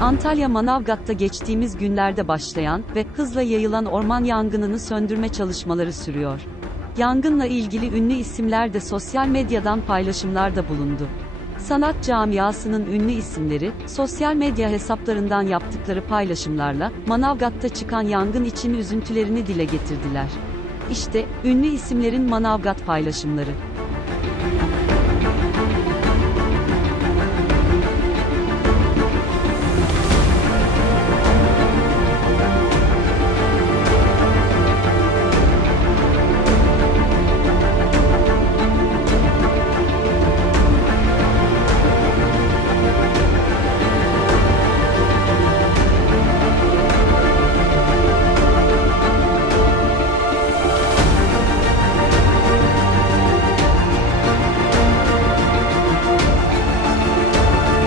Antalya Manavgat'ta geçtiğimiz günlerde başlayan ve hızla yayılan orman yangınını söndürme çalışmaları sürüyor. Yangınla ilgili ünlü isimler de sosyal medyadan paylaşımlarda bulundu. Sanat camiasının ünlü isimleri, sosyal medya hesaplarından yaptıkları paylaşımlarla, Manavgat'ta çıkan yangın için üzüntülerini dile getirdiler. İşte, ünlü isimlerin Manavgat paylaşımları.